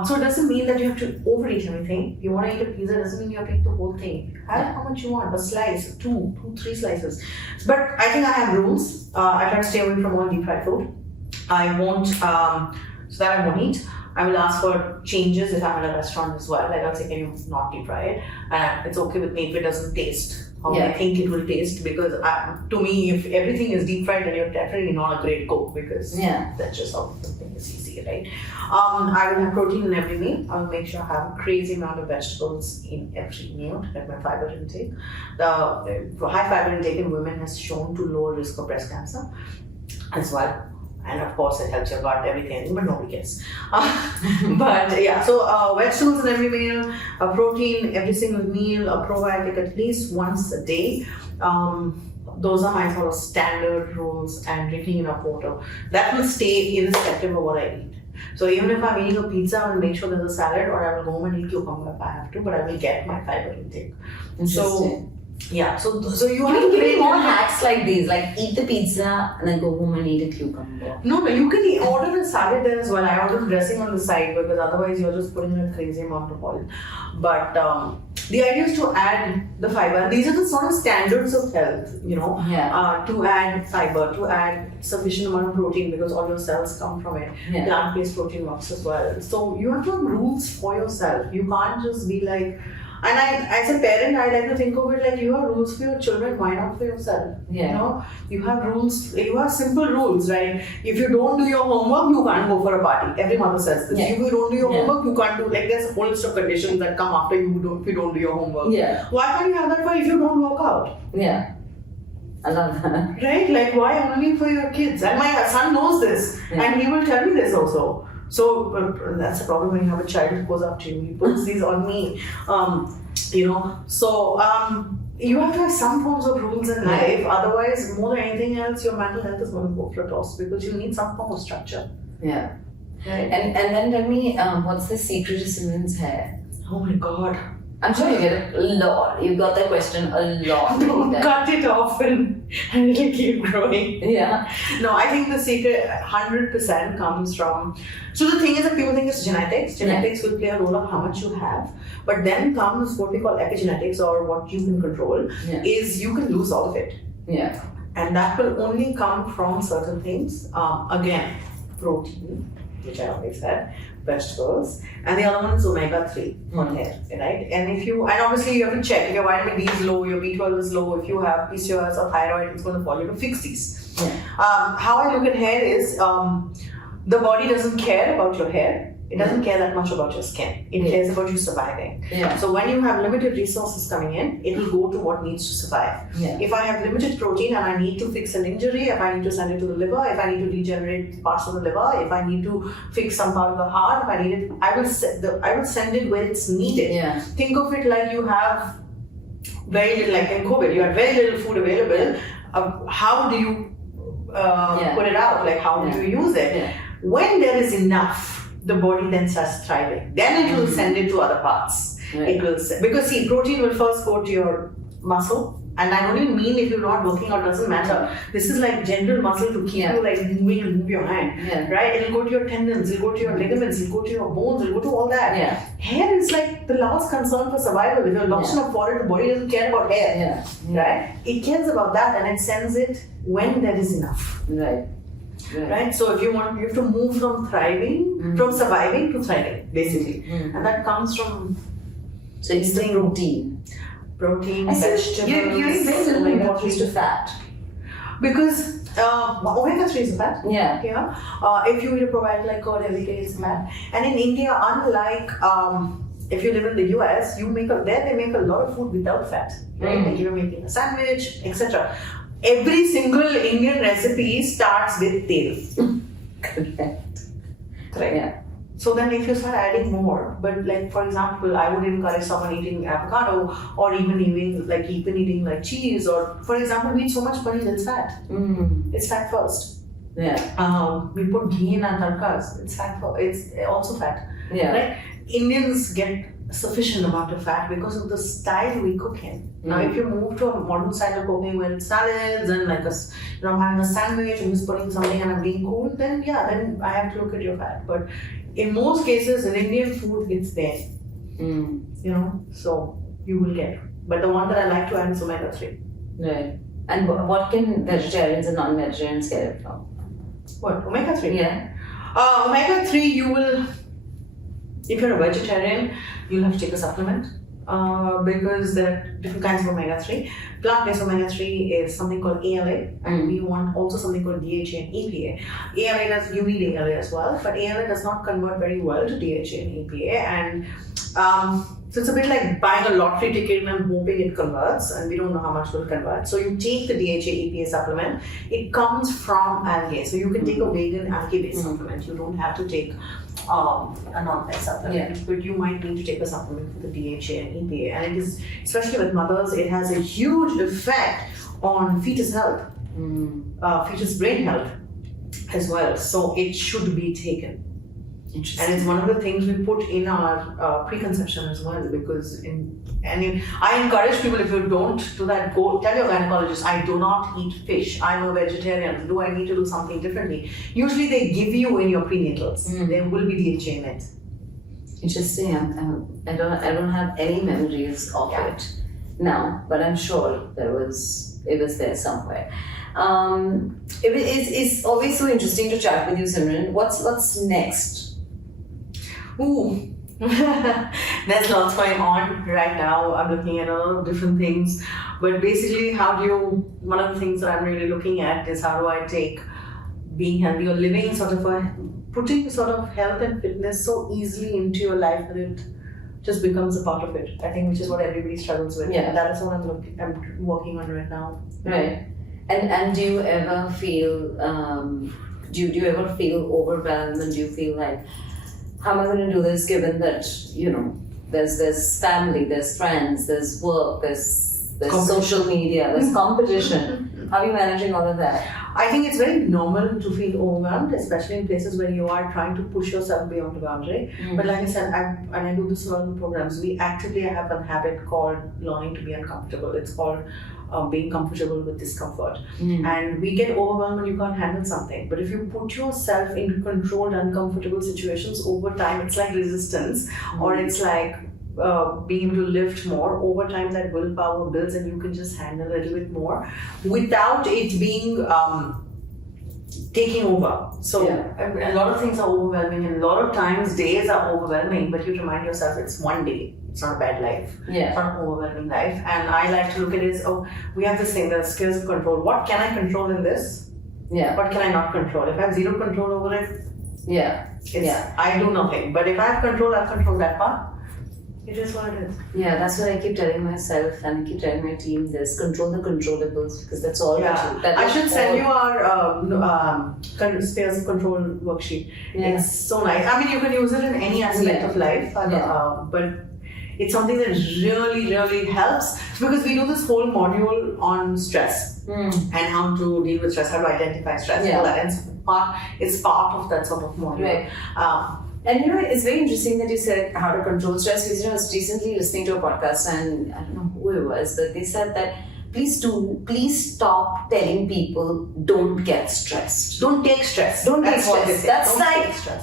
So it doesn't mean that you have to overeat everything. If you want to eat a pizza, it doesn't mean you have to eat the whole thing. Have how much you want, a slice, 2, 3 slices. But I think I have rules. I try to stay away from all deep fried food. I won't, so that I won't eat. I will ask for changes if I'm in a restaurant as well. Like I'll say, can you not deep fry it? And it's okay with me if it doesn't taste how I think it will taste, because to me, if everything is deep fried, then you're definitely not a great cook, because that's just how the thing is easy, right? I will have protein in every meal. I'll make sure I have a crazy amount of vegetables in every meal to get my fiber intake. The high fiber intake in women has shown to lower risk of breast cancer as well. And of course, it helps your gut, everything, but nobody cares. But yeah, so vegetables in every meal, protein every single meal, a probiotic at least once a day. Those are my sort of standard rules, and drinking enough water. That will stay irrespective of what I eat. So even if I'm eating a pizza, I'll make sure there's a salad, or I will go home and eat cucumber if I have to, but I will get my fiber intake. So yeah, so you have to give me more hacks like these, like eat the pizza and then go home and eat a cucumber. No, you can order a salad there as well. I order dressing on the side, because otherwise you're just putting in a crazy amount of oil. But the idea is to add the fiber. These are the sort of standards of health, you know, to add fiber, to add sufficient amount of protein, because all your cells come from it. Plant-based protein works as well. So you have to have rules for yourself. You can't just be like, and as a parent, I like to think of it like you have rules for your children, why not for yourself? You know, you have rules, you have simple rules, right? If you don't do your homework, you can't go for a party. Every mother says this. If you don't do your homework, you can't do, like there's a whole list of conditions that come after if you don't do your homework. Why can't you have that for if you don't work out? I love that. Right? Like why only for your kids? And my son knows this, and he will tell me this also. So that's the problem when you have a child who goes up to you. He puts these on me, you know. So you have to have some forms of rules in life. Otherwise, more than anything else, your mental health is going to go for a toss, because you need some form of structure. Right. And then tell me, what's the secret to Simrun's hair? Oh my God. I'm sure you get it a lot. You got that question a lot. Don't cut it off and it'll keep growing. Yeah. No, I think the secret 100% comes from. So the thing is that people think it's genetics. Genetics will play a role of how much you have. But then comes what we call epigenetics, or what you can control, is you can lose all of it. Yeah. And that will only come from certain things. Again, protein, which I always said, vegetables, and the other one is omega-3 on hair, right? And obviously you have to check if your vitamin D is low, your B12 is low, if you have PCOS or thyroid, it's going to fall. You have to fix these. Yeah. How I look at hair is the body doesn't care about your hair. It doesn't care that much about your skin. It cares about you surviving. Yeah. So when you have limited resources coming in, it will go to what needs to survive. Yeah. If I have limited protein and I need to fix an injury, if I need to send it to the liver, if I need to regenerate parts of the liver, if I need to fix some part of the heart, if I need it, I will send it where it's needed. Yeah. Think of it like you have very little, like in COVID, you had very little food available. How do you put it out? Like how do you use it? Yeah. When there is enough, the body then starts thriving. Then it will send it to other parts. Right. It will because see, protein will first go to your muscle, and I don't even mean if you're not working out, doesn't matter. This is like general muscle to keep you like moving and move your hand, right? It'll go to your tendons, it'll go to your ligaments, it'll go to your bones, it'll go to all that. Yeah. Hair is like the last concern for survival. If you're lost in a forest, the body doesn't care about hair, right? It cares about that, and it sends it when there is enough. Right. So if you have to move from thriving, from surviving to thriving, basically, and that comes from. So it's the protein, vegetables. You're very little importance to fat, because omega-3 is a fat. Yeah. Yeah. If you eat a probiotic like curd every day, it's fat. And in India, unlike if you live in the US, they make a lot of food without fat. Right. Like you're making a sandwich, etc. Every single Indian recipe starts with tel. Correct. Yeah. So then if you start adding more, but like for example, I would encourage someone eating avocado or even eating like cheese, or for example, we eat so much paneer, it's fat. It's fat first. Yeah. We put ghee in our tarkas, it's also fat. Yeah. Right? Indians get sufficient amount of fat because of the style we cook in. Now, if you move to a modern style of cooking where it's salads and like I'm having a sandwich and just putting something and I'm being cool, then I have to look at your fat. But in most cases, in Indian food, it's there. So you will get. But the one that I like to add is omega-3. Right. And what can vegetarians and non-vegetarians get it from? What? Omega-3? Yeah. Omega-3, you will. If you're a vegetarian, you'll have to take a supplement because there are different kinds of omega-3. Plant-based omega-3 is something called ALA, and we want also something called DHA and EPA. You need ALA as well, but ALA does not convert very well to DHA and EPA, and so it's a bit like buying a lottery ticket and hoping it converts, and we don't know how much will convert. So you take the DHA EPA supplement. It comes from algae, so you can take a vegan algae-based supplement. You don't have to take a non-veg supplement, but you might need to take a supplement for the DHA and EPA. And it is, especially with mothers, it has a huge effect on fetus health, fetus brain health as well. So it should be taken. And it's one of the things we put in our preconception as well, because I encourage people, if you don't do that, go tell your gynecologist, I do not eat fish, I'm a vegetarian, do I need to do something differently? Usually they give you in your prenatals, there will be DHA in it. Interesting. I don't have any memories of it now, but I'm sure it was there somewhere. It's always so interesting to chat with you, Simrun. What's next? Ooh, there's lots going on right now. I'm looking at a lot of different things, but basically, one of the things that I'm really looking at is how do I take being healthy or living putting sort of health and fitness so easily into your life that it just becomes a part of it. I think which is what everybody struggles with. Yeah. That is what I'm working on right now. Right. And do you ever feel do you ever feel overwhelmed, and do you feel like, how am I going to do this given that, there's family, there's friends, there's work, there's there's social media, there's competition. How are you managing all of that? I think it's very normal to feel overwhelmed, especially in places where you are trying to push yourself beyond the boundary. But like I said, and I do this in a lot of programs, we actively have a habit called learning to be uncomfortable. It's called being comfortable with discomfort. And we get overwhelmed when you can't handle something. But if you put yourself in controlled, uncomfortable situations over time, it's like resistance, or it's like being able to lift more. Over time, that willpower builds and you can just handle a little bit more without it being taking over. So a lot of things are overwhelming, and a lot of times days are overwhelming, but you remind yourself it's one day. It's not a bad life. It's not an overwhelming life. And I like to look at it as, we have this thing, the skills of control. What can I control in this? What can I not control? If I have zero control over it, I do nothing. But if I have control, I'll control that part. It is what it is. Yeah, that's what I keep telling myself, and I keep telling my team this: control the controllables, because that's all. I should send you our spheres of control worksheet. It's so nice. I mean, you can use it in any aspect of life, but it's something that really, really helps, because we do this whole module on stress and how to deal with stress, how to identify stress, all that. And it's part of that sort of module. And it's very interesting that you said how to control stress, because I was recently listening to a podcast, and I don't know who it was, but they said that please stop telling people don't get stressed. Don't take stress. Don't take stress.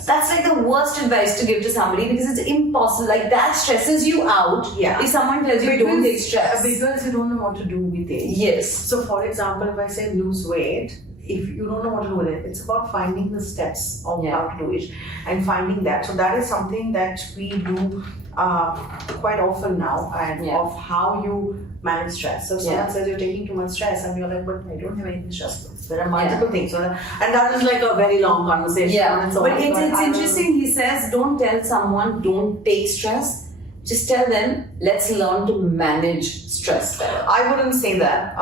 That's like the worst advice to give to somebody, because it's impossible. Like, that stresses you out. If someone tells you don't take stress. Because you don't know what to do with it. So for example, if I say lose weight, if you don't know what to do with it, it's about finding the steps of how to do it and finding that. So that is something that we do quite often now, and of how you manage stress. So if someone says you're taking too much stress, and you're like, but I don't have anything stressful. There are multiple things. So and that is like a very long conversation. But it's interesting. He says, don't tell someone don't take stress. Just tell them, let's learn to manage stress better. I wouldn't say that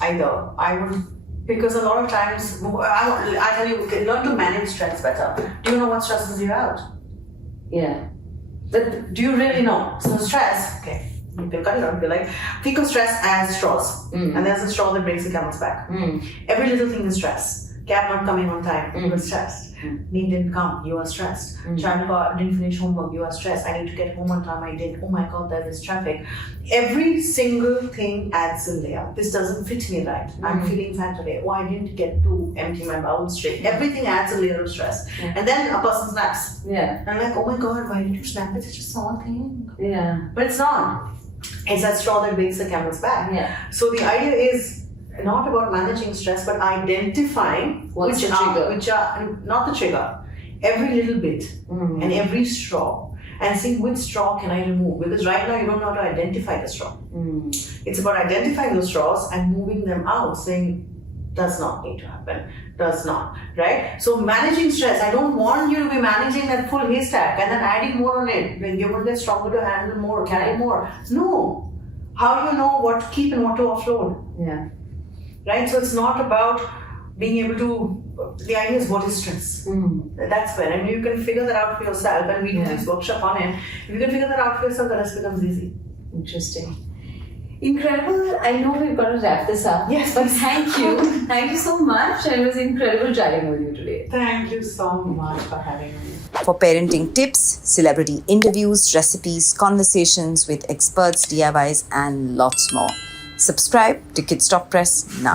either. I wouldn't. Because a lot of times, I tell you, learn to manage stress better. Do you know what stresses you out? But do you really know? So stress, you can cut it out. You're like, think of stress as straws. And there's a straw that breaks the camel's back. Every little thing is stress. Cab not coming on time, you were stressed. Meet didn't come, you are stressed. Child didn't finish homework, you are stressed. I need to get home on time, I did. Oh my God, there is traffic. Every single thing adds a layer. This doesn't fit me right. I'm feeling fat today. Oh, I didn't get to empty my bowel straight. Everything adds a layer of stress. And then a person snaps. And I'm like, oh my God, why did you snap? It's just a small thing. But it's not. It's that straw that breaks the camel's back. So the idea is not about managing stress, but identifying which are not the trigger, every little bit and every straw, and see which straw can I remove, because right now you don't know how to identify the straw. It's about identifying those straws and moving them out, saying does not need to happen, does not, right? So managing stress, I don't want you to be managing that full haystack and then adding more on it. When you're going to get stronger to handle more, carry more. No. How do you know what to keep and what to offload? Right? So it's not about being able to, the idea is what is stress? That's where, and you can figure that out for yourself, and we do this workshop on it. If you can figure that out for yourself, the rest becomes easy. Interesting. Incredible. I know we've got to wrap this up. But thank you. Thank you so much. It was incredible chatting with you today. Thank you so much for having me. For parenting tips, celebrity interviews, recipes, conversations with experts, DIYs, and lots more. Subscribe to Kidsstoppress now.